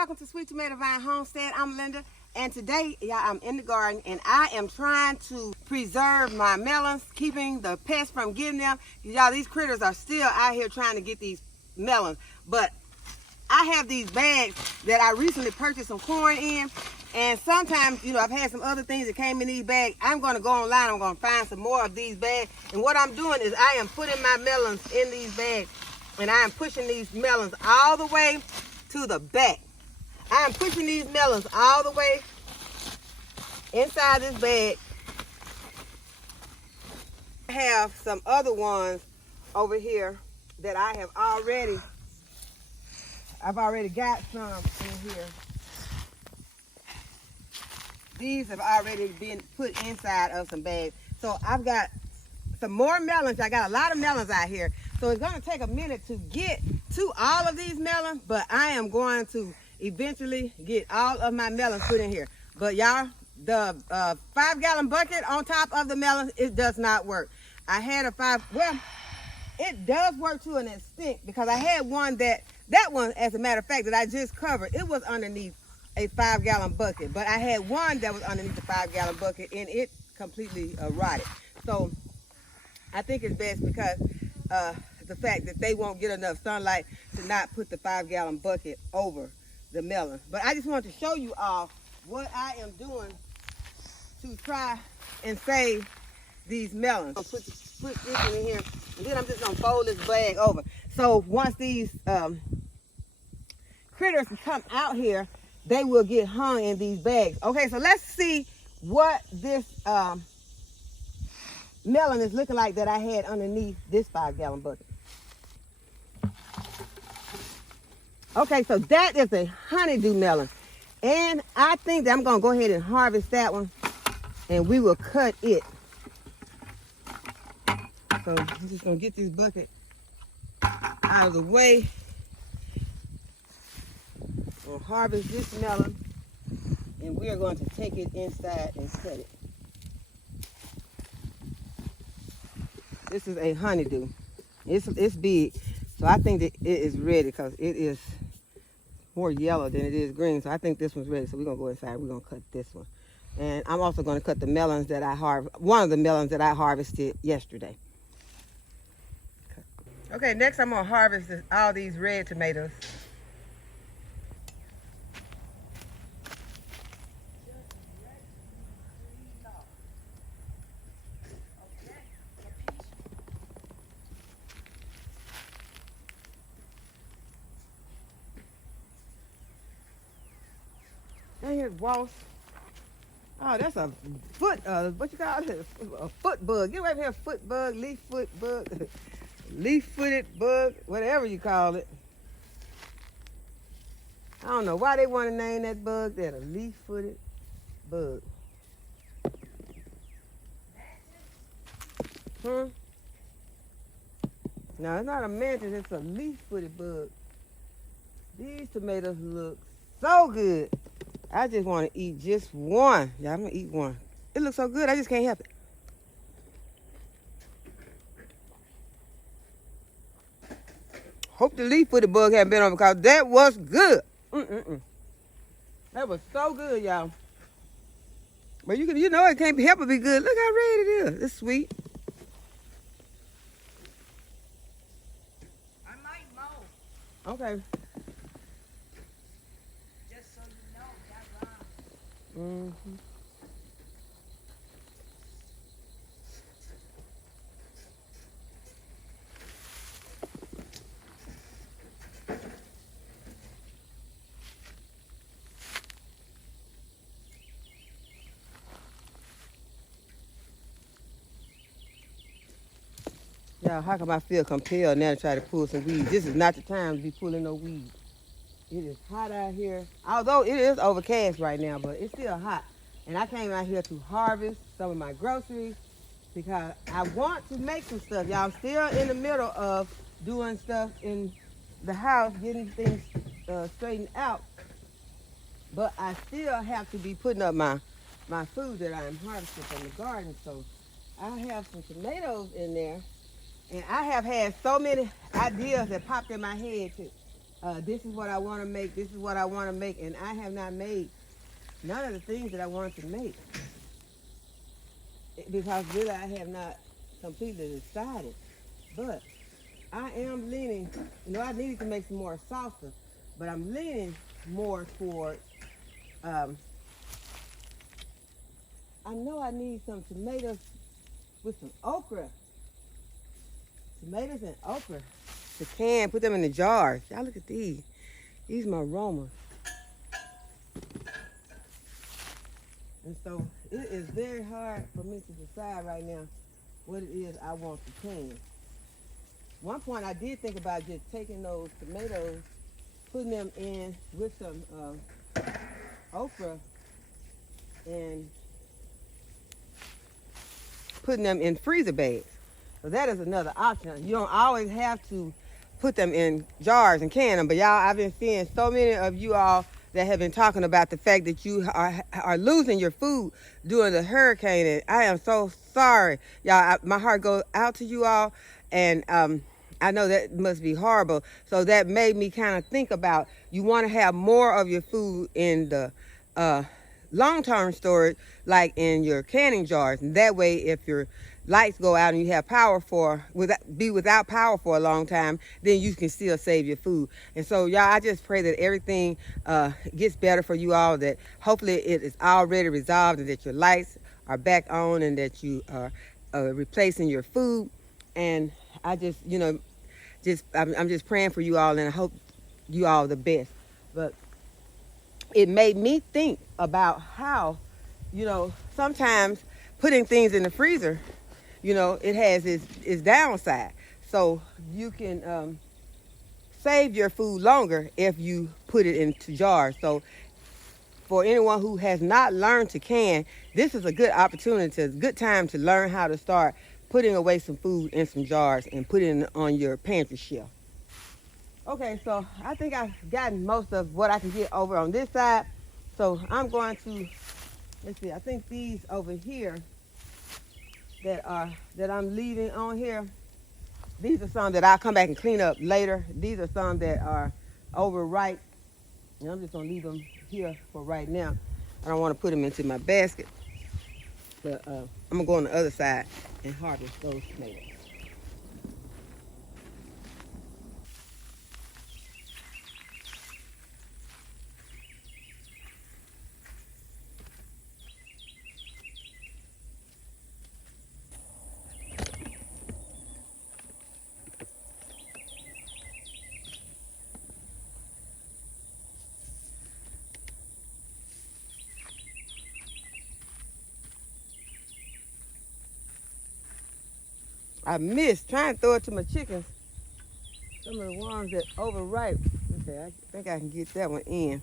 welcome to Sweet Tomato Vine Homestead. I'm Linda, and today, y'all, I'm in the garden, and I am trying to preserve my melons, keeping the pests from getting them. Y'all, these critters are still out here trying to get these melons, but I have these bags that I recently purchased some corn in, and sometimes, you know, I've had some other things that came in these bags. I'm going to go online, I'm going to find some more of these bags, and what I'm doing is I am putting my melons in these bags, and I am pushing these melons all the way to the back. I am pushing these melons all the way inside this bag. I have some other ones over here that I've already got some in here. These have already been put inside of some bags. So I've got some more melons. I got a lot of melons out here. So it's going to take a minute to get to all of these melons, but I am going to eventually get all of my melons put in here. But y'all, the 5-gallon bucket on top of the melons, it does not work. I had a well, it does work to an extent, because I had one that one, as a matter of fact, that I just covered, it was underneath a 5-gallon bucket, but I had one that was underneath the 5-gallon bucket, and it completely rotted. So I think it's best, because the fact that they won't get enough sunlight to not put the 5-gallon bucket over the melon. But I just want to show you all what I am doing to try and save these melons. I'll put this in here, and then I'm just gonna fold this bag over. So once these critters come out here, they will get hung in these bags. Okay, so let's see what this melon is looking like that I had underneath this 5-gallon bucket. Okay, so that is a honeydew melon. And I think that I'm going to go ahead and harvest that one, and we will cut it. So I'm just going to get this bucket out of the way. We'll harvest this melon, and we are going to take it inside and cut it. This is a honeydew. It's big, so I think that it is ready, because it is more yellow than it is green. So I think this one's ready. So we're gonna go inside. We're gonna cut this one, and I'm also gonna cut the melons that one of the melons that I harvested yesterday. Okay, next I'm gonna harvest all these red tomatoes. And here's wasp. Oh, that's a foot, what you call it? A foot bug. Get away from here, foot bug, leaf foot bug, leaf-footed bug, whatever you call it. I don't know why they want to name that bug that, a leaf-footed bug. No, it's not a mantis, it's a leaf-footed bug. These tomatoes look so good. I just want to eat just one. Yeah, I'm going to eat one. It looks so good, I just can't help it. Hope the leaf-footed bug hadn't been on, because that was good. That was so good, y'all. But you know it can't help but be good. Look how red it is. It's sweet. I might mow. Okay. Just so you know, that rhymes. Y'all, how come I feel compelled now to try to pull some weeds? This is not the time to be pulling no weeds. It is hot out here. Although it is overcast right now, but it's still hot. And I came out here to harvest some of my groceries, because I want to make some stuff. Y'all, I'm still in the middle of doing stuff in the house, getting things straightened out. But I still have to be putting up my food that I'm harvesting from the garden. So I have some tomatoes in there. And I have had so many ideas that popped in my head This is what I want to make. This is what I want to make. And I have not made none of the things that I wanted to make. Because really I have not completely decided. But I am leaning, I needed to make some more salsa, but I'm leaning more toward, I know I need some tomatoes with some okra. Tomatoes and okra. The can, put them in the jars. Y'all look at these. These are my aromas. And so it is very hard for me to decide right now what it is I want to can. One point I did think about just taking those tomatoes, putting them in with some okra and putting them in freezer bags. So that is another option. You don't always have to put them in jars and can them, but y'all, I've been seeing so many of you all that have been talking about the fact that you are losing your food during the hurricane, and I am so sorry. Y'all, my heart goes out to you all, and I know that must be horrible. So that made me kind of think about, you want to have more of your food in the long-term storage, like in your canning jars. And that way, if your lights go out and you have power be without power for a long time, then you can still save your food. And so, y'all, I just pray that everything gets better for you all, that hopefully it is already resolved, and that your lights are back on, and that you are replacing your food. And I just, I'm just praying for you all, and I hope you all the best. But it made me think about how, sometimes putting things in the freezer, it has its downside. So you can save your food longer if you put it into jars. So for anyone who has not learned to can, this is a good opportunity, a good time to learn how to start putting away some food in some jars and putting it on your pantry shelf. Okay, so I think I've gotten most of what I can get over on this side. So I'm going to, let's see, I think these over here that I'm leaving on here, these are some that I'll come back and clean up later. These are some that are overripe, and I'm just gonna leave them here for right now. I don't want to put them into my basket, but I'm gonna go on the other side and harvest those tomatoes. I missed trying to throw it to my chickens. Some of the ones that overripe. Okay, I think I can get that one in.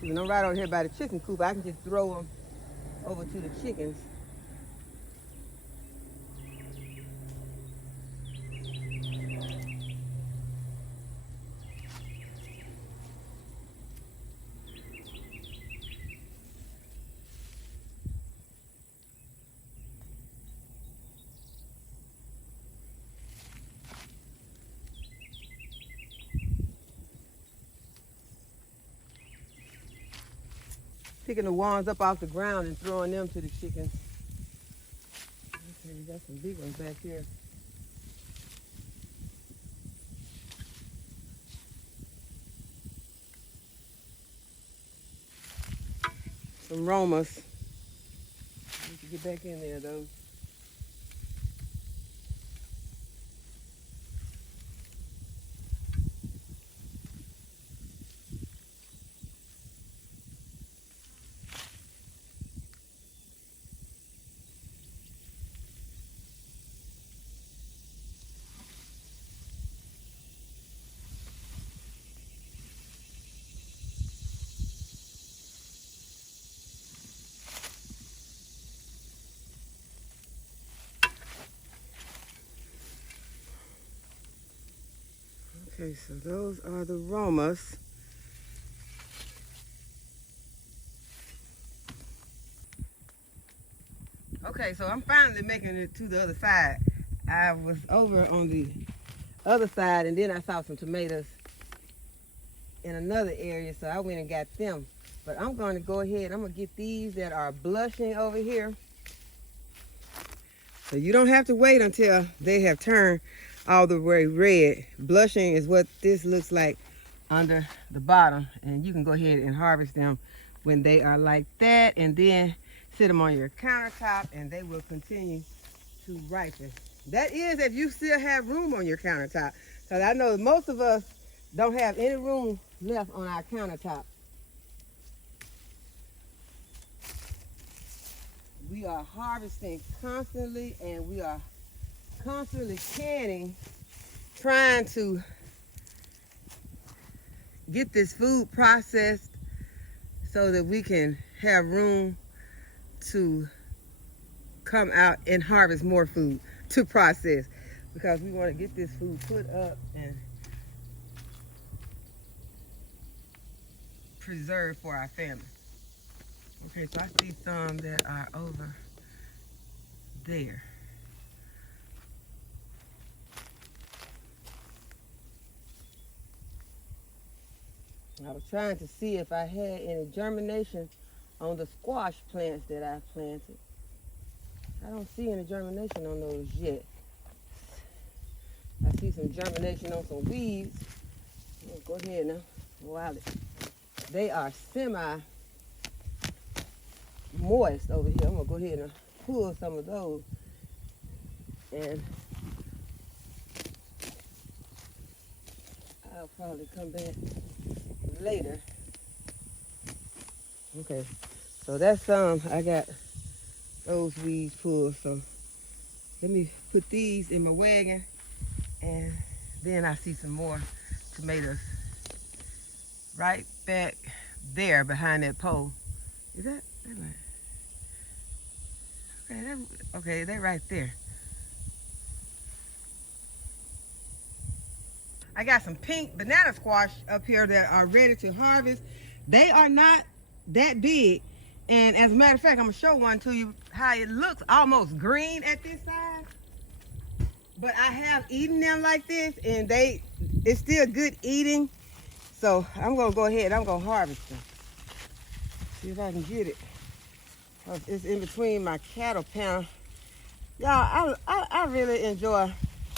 See, when I'm right over here by the chicken coop, I can just throw them over to the chickens. Picking the ones up off the ground and throwing them to the chickens. Okay, we got some big ones back here. Some Romas. Need to get back in there though. Okay, so those are the Romas. Okay, so I'm finally making it to the other side. I was over on the other side, and then I saw some tomatoes in another area, so I went and got them. But I'm going to go ahead, I'm going to get these that are blushing over here. So you don't have to wait until they have turned all the way red. Blushing is what this looks like under the bottom, and you can go ahead and harvest them when they are like that, and then sit them on your countertop, and they will continue to ripen. That is if you still have room on your countertop, because I know most of us don't have any room left on our countertop. We are harvesting constantly, and we are constantly canning, trying to get this food processed so that we can have room to come out and harvest more food to process, because we want to get this food put up and preserved for our family. Okay, so I see some that are over there. I was trying to see if I had any germination on the squash plants that I planted. I don't see any germination on those yet. I see some germination on some weeds. Go ahead now, while they are semi-moist over here. I'm gonna go ahead and pull some of those, and I'll probably come back later. Okay, so that's some. I got those weeds pulled, so let me put these in my wagon, and then I see some more tomatoes right back there behind that pole. Is that right? Okay, they're right there. I got some pink banana squash up here that are ready to harvest. They are not that big, and as a matter of fact, I'm gonna show one to you how it looks almost green at this side. But I have eaten them like this, and it's still good eating. So I'm gonna go ahead, I'm gonna harvest them. See if I can get it. It's in between my cattle panel. Y'all, I really enjoy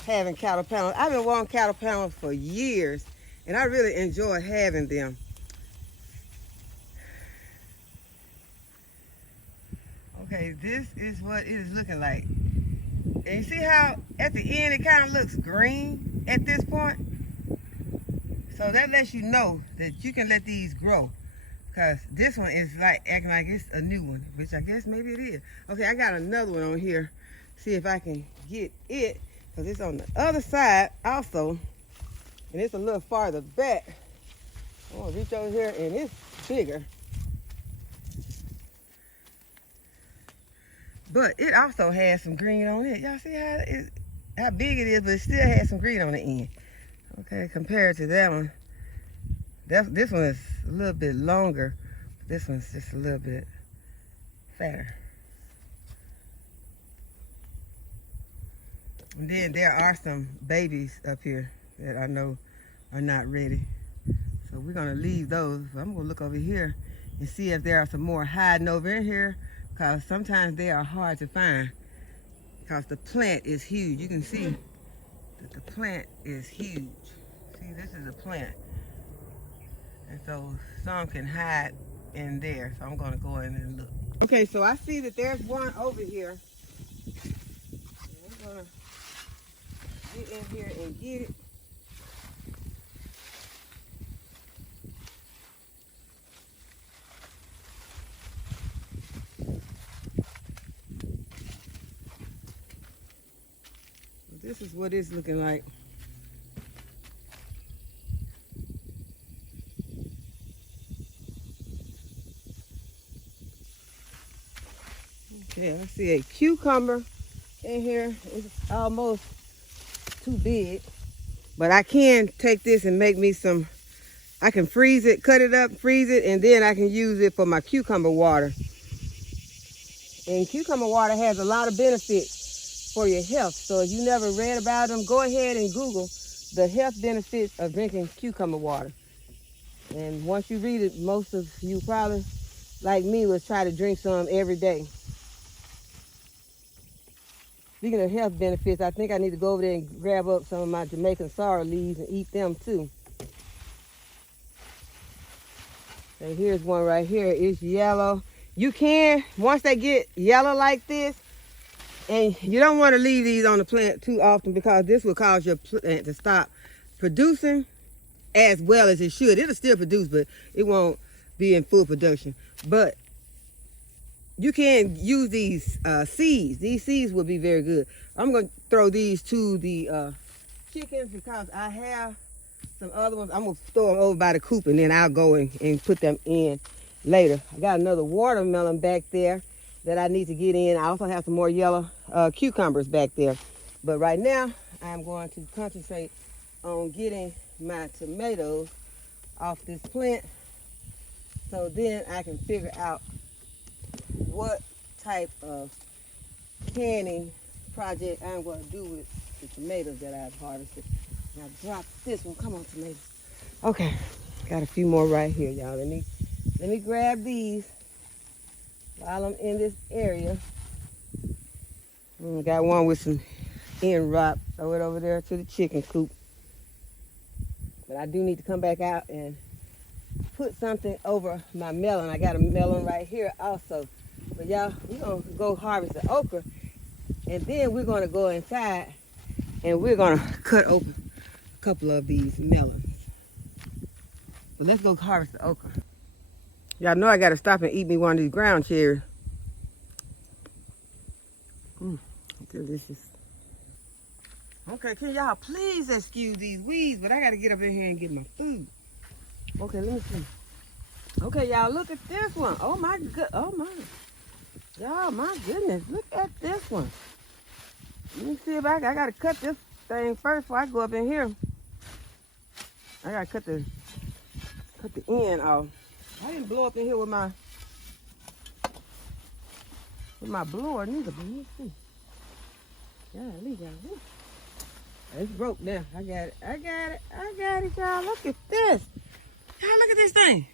having cattle panels. I've been wanting cattle panels for years, and I really enjoy having them. Okay, this is what it is looking like. And you see how at the end it kind of looks green at this point? So that lets you know that you can let these grow. Because this one is like acting like it's a new one, which I guess maybe it is. Okay, I got another one on here. See if I can get it, because it's on the other side also. And it's a little farther back. I'm gonna reach over here, and it's bigger. But it also has some green on it. Y'all see how big it is, but it still has some green on the end. Okay, compared to that one. This one is a little bit longer. This one's just a little bit fatter. And then there are some babies up here that I know are not ready. So we're gonna leave those. I'm gonna look over here and see if there are some more hiding over in here, because sometimes they are hard to find because the plant is huge. You can see that the plant is huge. See, this is a plant. And so some can hide in there. So I'm gonna go in and look. Okay, so I see that there's one over here. I'm gonna get in here and get it. This is what it's looking like. Okay, I see a cucumber in here. It's almost too big, but I can take this and make me some. I can freeze it, cut it up, freeze it, and then I can use it for my cucumber water. And cucumber water has a lot of benefits for your health. So if you never read about them, go ahead and Google the health benefits of drinking cucumber water. And once you read it, most of you probably, like me, will try to drink some every day. Speaking of health benefits, I think I need to go over there and grab up some of my Jamaican sorrel leaves and eat them too. And here's one right here. It's yellow. You can, once they get yellow like this, and you don't want to leave these on the plant too often because this will cause your plant to stop producing as well as it should. It'll still produce, but it won't be in full production. But you can use these seeds. These seeds will be very good. I'm going to throw these to the chickens because I have some other ones. I'm going to throw them over by the coop and then I'll go and put them in later. I got another watermelon back there that I need to get in. I also have some more yellow cucumbers back there. But right now, I'm going to concentrate on getting my tomatoes off this plant so then I can figure out what type of canning project I'm going to do with the tomatoes that I've harvested. Now drop this one. Come on, tomatoes. Okay, got a few more right here, y'all. Let me grab these while I'm in this area. Got one with some end rot. Throw it over there to the chicken coop. But I do need to come back out and put something over my melon. I got a melon right here also. But y'all, we're going to go harvest the okra. And then we're going to go inside and we're going to cut open a couple of these melons. So let's go harvest the okra. Y'all know I got to stop and eat me one of these ground cherries. Delicious. Okay, can y'all please excuse these weeds, but I got to get up in here and get my food. Okay, let me see. Okay, y'all, look at this one. Oh my y'all, my goodness, look at this one. Let me see if I got to cut this thing first before I go up in here. I got to cut the end off. I didn't blow up in here with my blower neither, but let me see. Y'all. It's broke now. I got it, y'all. Look at this. Y'all, look at this thing.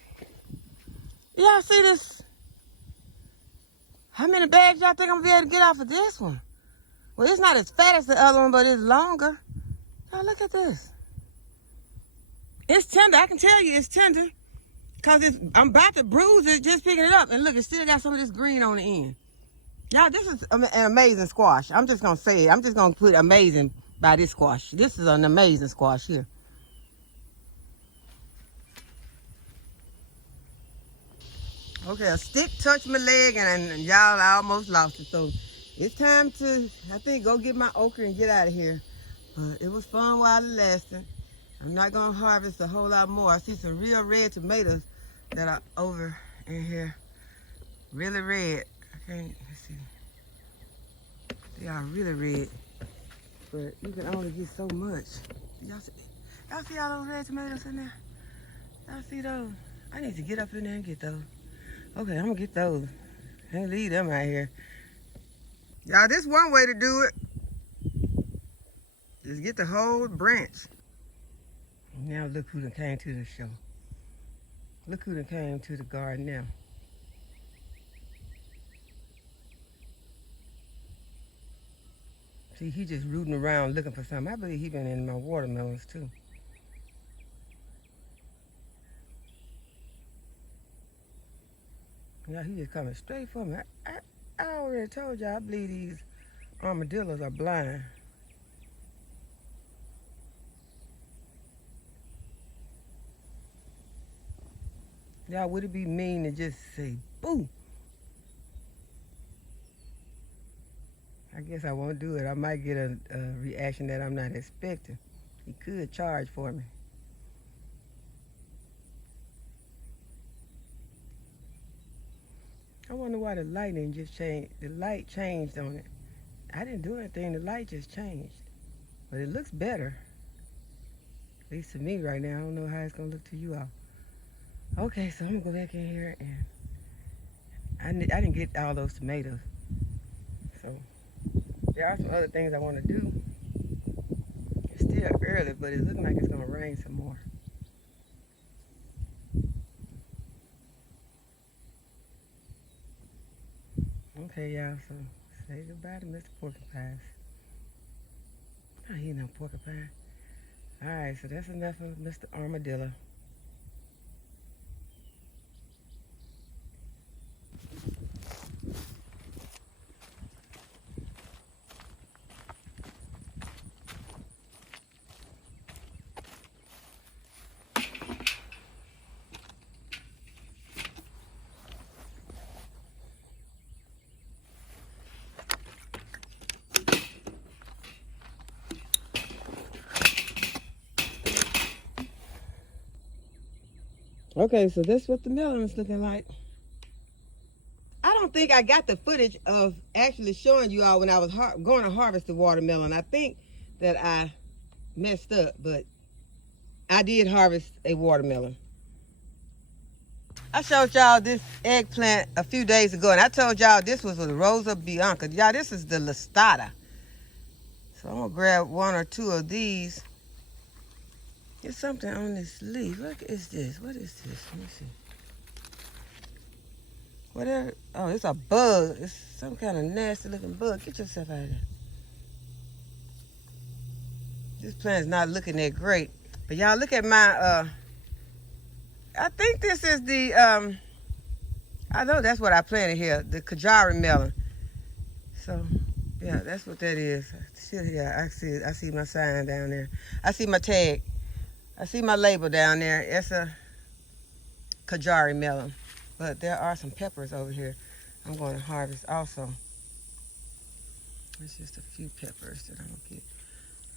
Y'all see this? How many bags y'all think I'm gonna be able to get off of this one? Well, it's not as fat as the other one, but it's longer. Y'all, look at this. It's tender. I can tell you it's tender. Because I'm about to bruise it just picking it up. And look, it still got some of this green on the end. Y'all, this is an amazing squash. I'm just going to say it. I'm just going to put amazing by this squash. This is an amazing squash here. Okay, a stick touched my leg and y'all, I almost lost it. So it's time to, I think, go get my okra and get out of here. But it was fun while it lasted. I'm not going to harvest a whole lot more. I see some real red tomatoes that are over in here. Really red. Let's see. They are really red. But you can only get so much. Y'all see all those red tomatoes in there? Y'all see those? I need to get up in there and get those. Okay, I'm gonna get those. Can't leave them out here. Y'all, this one way to do it. Just get the whole branch. Now look who done came to the show. Look who done came to the garden now. See, he just rooting around looking for something. I believe he been in my watermelons too. Yeah, he just coming straight for me. I already told y'all I believe these armadillos are blind. Y'all, would it be mean to just say, boo? I guess I won't do it. I might get a reaction that I'm not expecting. He could charge for me. I wonder why the lightning just changed. The light changed on it. I didn't do anything. The light just changed. But it looks better. At least to me right now. I don't know how it's going to look to you all. Okay, so I'm going to go back in here and I didn't get all those tomatoes. there are some other things I want to do. It's still early, but it's looking like it's going to rain some more. Okay, y'all, so say goodbye to Mr. Porcupine. I hear no porcupine. All right, so that's enough of Mr. Armadillo. Okay, so that's what the melon is looking like. I don't think I got the footage of actually showing you all when I was going to harvest the watermelon. I think that I messed up, but I did harvest a watermelon. I showed y'all this eggplant a few days ago, and I told y'all this was a Rosa Bianca. Y'all, this is the listata. So I'm gonna grab one or two of these. There's something on this leaf. What is this? What is this? Let me see. Whatever. Oh, it's a bug. It's some kind of nasty looking bug. Get yourself out of there. This plant's not looking that great. But y'all look at my, I think this is the, I know that's what I planted here, the Kajari melon. So, yeah, that's what that is. Yeah, I see it. I see my sign down there. I see my tag. I see my label down there. It's a Kajari melon. But there are some peppers over here I'm going to harvest also. It's just a few peppers that I'm going to get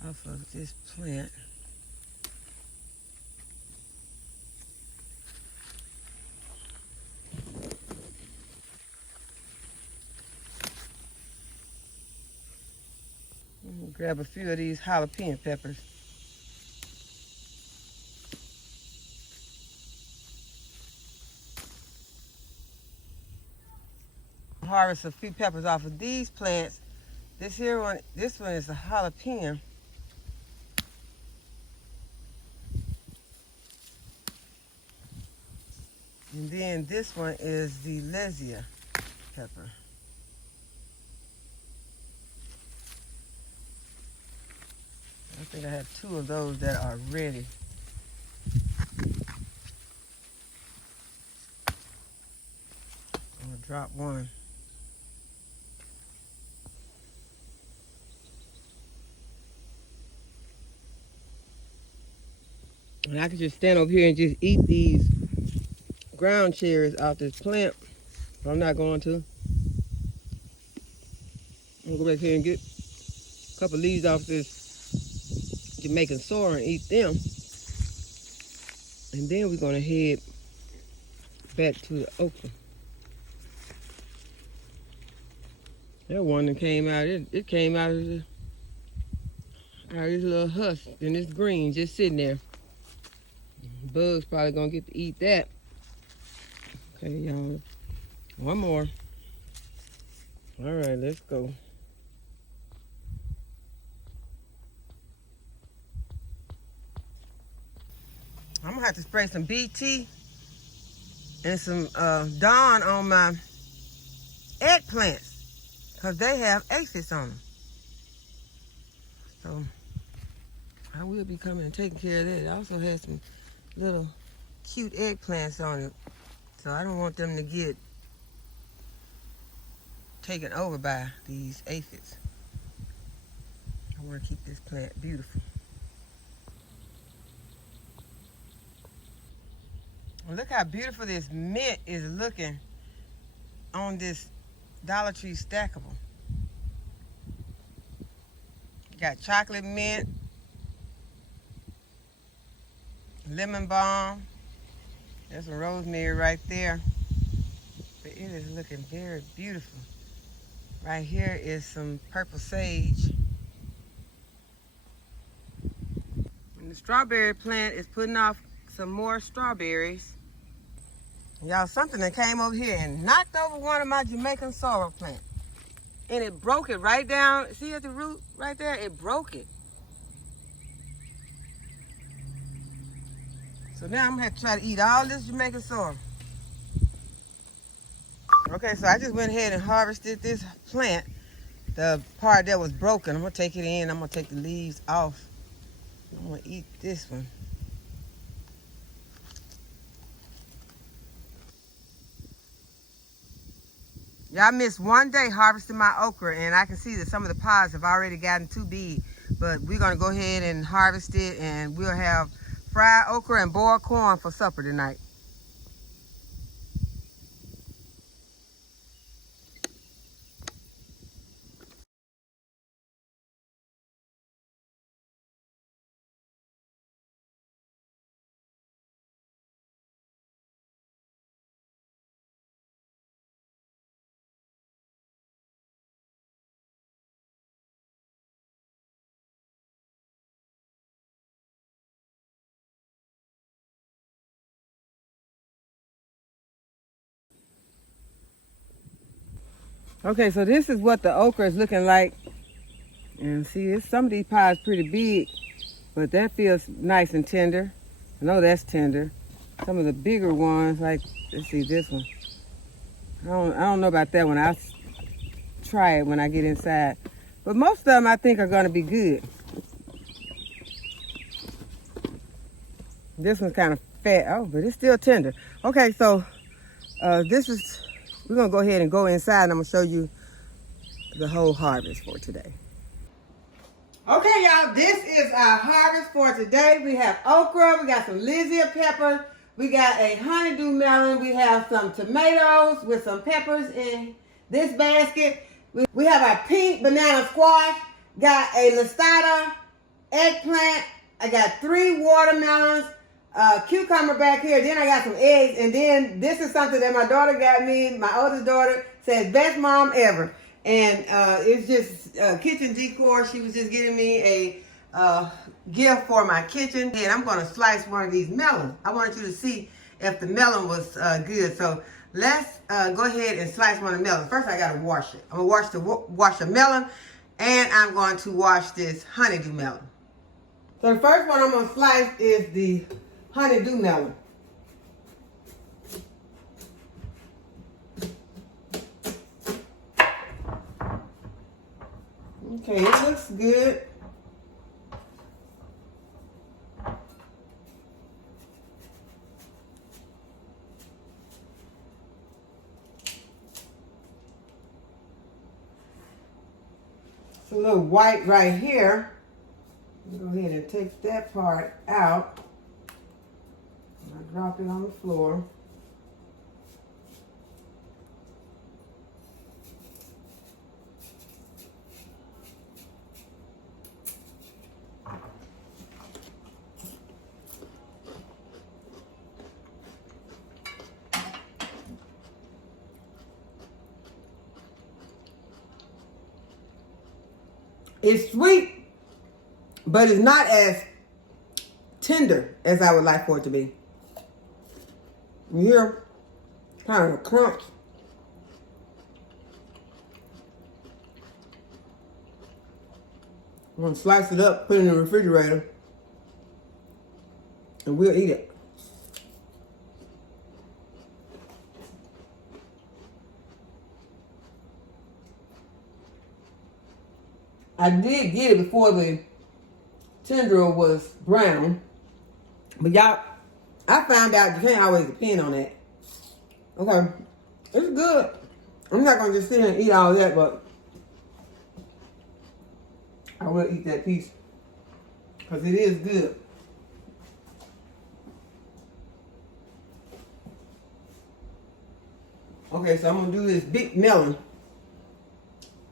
off of this plant. I'm going to grab a few of these jalapeno peppers. Harvest a few peppers off of these plants. This one is a jalapeno. And then this one is the HISEA pepper. I think I have two of those that are ready. I'm gonna drop one. And I could just stand over here and just eat these ground cherries off this plant, but I'm not going to. I'm gonna go back here and get a couple leaves off this Jamaican sorrel and eat them. And then we're gonna head back to the okra. That one that came out, it came out of this little husk, and it's green, just sitting there. Bugs probably gonna get to eat that. Okay, y'all. One more. All right, let's go. I'm gonna have to spray some BT and some Dawn on my eggplants because they have aphids on them. So I will be coming and taking care of that. It also has some little cute eggplants on it, so I don't want them to get taken over by these aphids. I want to keep this plant beautiful. And look how beautiful this mint is looking on this Dollar Tree stackable. Got chocolate mint, lemon balm. There's some rosemary right there. But it is looking very beautiful. Right here is some purple sage. And the strawberry plant is putting off some more strawberries. Y'all, something that came over here and knocked over one of my Jamaican sorrel plants. and it broke it right down. See at the root right there? It broke it. So now I'm gonna have to try to eat all this Jamaican sorrel. Okay, so I just went ahead and harvested this plant. The part that was broken, I'm gonna take it in. I'm gonna take the leaves off. I'm gonna eat this one. Y'all missed one day harvesting my okra, and I can see that some of the pods have already gotten too big. But we're gonna go ahead and harvest it, and we'll have fried okra and boiled corn for supper tonight. Okay, so this is what the okra is looking like. And see, some of these pods pretty big, but that feels nice and tender. I know that's tender. Some of the bigger ones, like, let's see this one. I don't know about that one. I'll try it when I get inside. But most of them I think are gonna be good. This one's kind of fat. Oh, but it's still tender. Okay, so we're gonna go ahead and go inside, and I'm gonna show you the whole harvest for today. Okay, y'all, this is our harvest for today. We have okra, we got some Lysia peppers, we got a honeydew melon, we have some tomatoes with some peppers in this basket. We have our pink banana squash, got a listata, eggplant, I got 3 watermelons, cucumber back here, then I got some eggs, and then this is something that my daughter got me. My oldest daughter says, best mom ever. And it's just kitchen decor. She was just getting me a gift for my kitchen. And I'm going to slice one of these melons. I wanted you to see if the melon was good. So let's go ahead and slice one of the melons. First, I got to wash it. I'm going to wash the melon, and I'm going to wash this honeydew melon. So the first one I'm going to slice is the honeydew melon. Okay, it looks good. It's a little white right here. Go ahead and take that part out. I drop it on the floor. It's sweet, but it's not as tender as I would like for it to be. You hear kind of a crunch. I'm gonna slice it up, put it in the refrigerator, and we'll eat it. I did get it before the tendril was brown, but y'all, I found out you can't always depend on that. Okay, it's good. I'm not gonna just sit here and eat all that, but I will eat that piece because it is good. Okay, so I'm gonna do this big melon.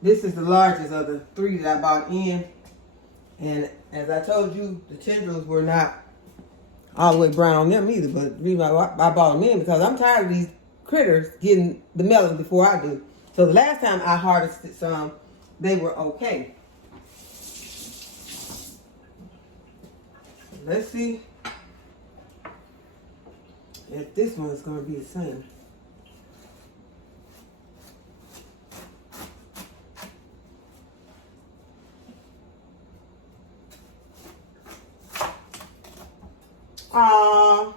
This is the largest of the 3 that I bought in. And as I told you, the tendrils were not all the way brown on them either. But the reason I bought them in because I'm tired of these critters getting the melon before I do. So the last time I harvested some, they were okay. Let's see if this one is going to be the same. Let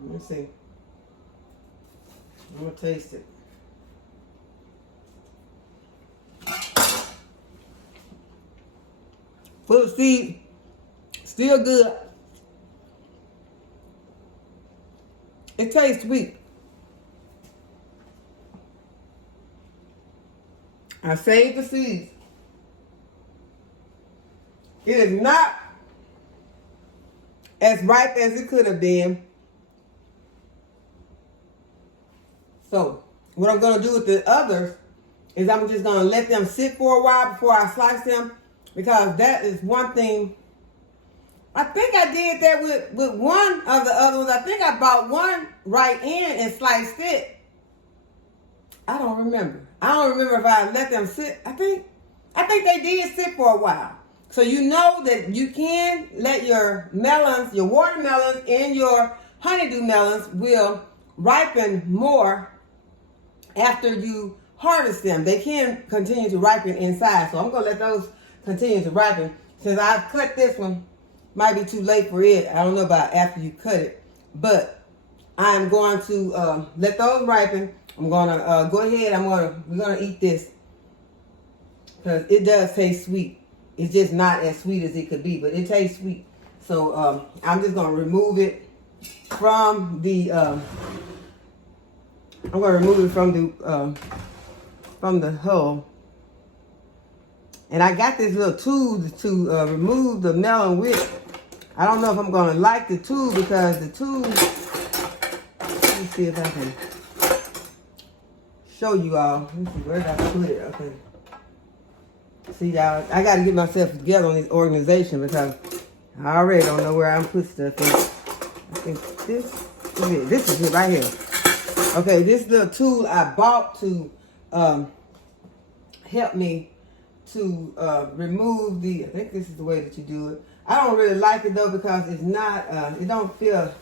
me see. I'm gonna taste it. Full of seed, still good. It tastes sweet. I saved the seeds. It is not as ripe as it could have been. So what I'm going to do with the others is I'm just going to let them sit for a while before I slice them, because that is one thing. I think I did that with one of the other ones. I think I bought one right in and sliced it. I don't remember. I don't remember if I let them sit. I think they did sit for a while. So you know that you can let your melons, your watermelons and your honeydew melons will ripen more after you harvest them. They can continue to ripen inside. So I'm going to let those continue to ripen. Since I've cut this one, might be too late for it. I don't know about after you cut it. But I'm going to let those ripen. I'm going to go ahead. We're going to eat this, because it does taste sweet. It's just not as sweet as it could be, but it tastes sweet. So I'm just going to remove it from the from the hull. And I got this little tool to remove the melon with. I don't know if I'm going to like the tool, because the tool, let me see if I can show you all. Let me see, where did I put it? Okay. See, y'all, I got to get myself together on this organization, because I already don't know where I'm put stuff in. I think this is it. This is it right here. Okay, this little tool I bought to help me to remove the, I think this is the way that you do it. I don't really like it though, because it's not, it don't feel,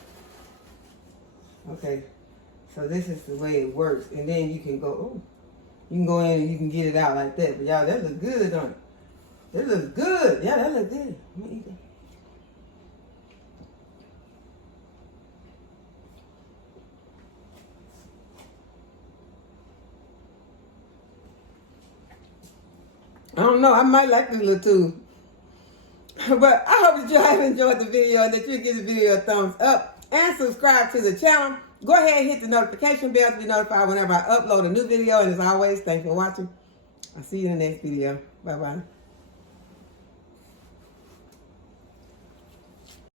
okay. So this is the way it works. And then you can go, oh, you can go in and you can get it out like that. But y'all, that looks good, don't it? That looks good. Yeah, that looks good. Let me eat it. I don't know. I might like this little tool. But I hope that you have enjoyed the video and that you give the video a thumbs up and subscribe to the channel. Go ahead and hit the notification bell to be notified whenever I upload a new video. And as always, thanks for watching. I'll see you in the next video. Bye-bye.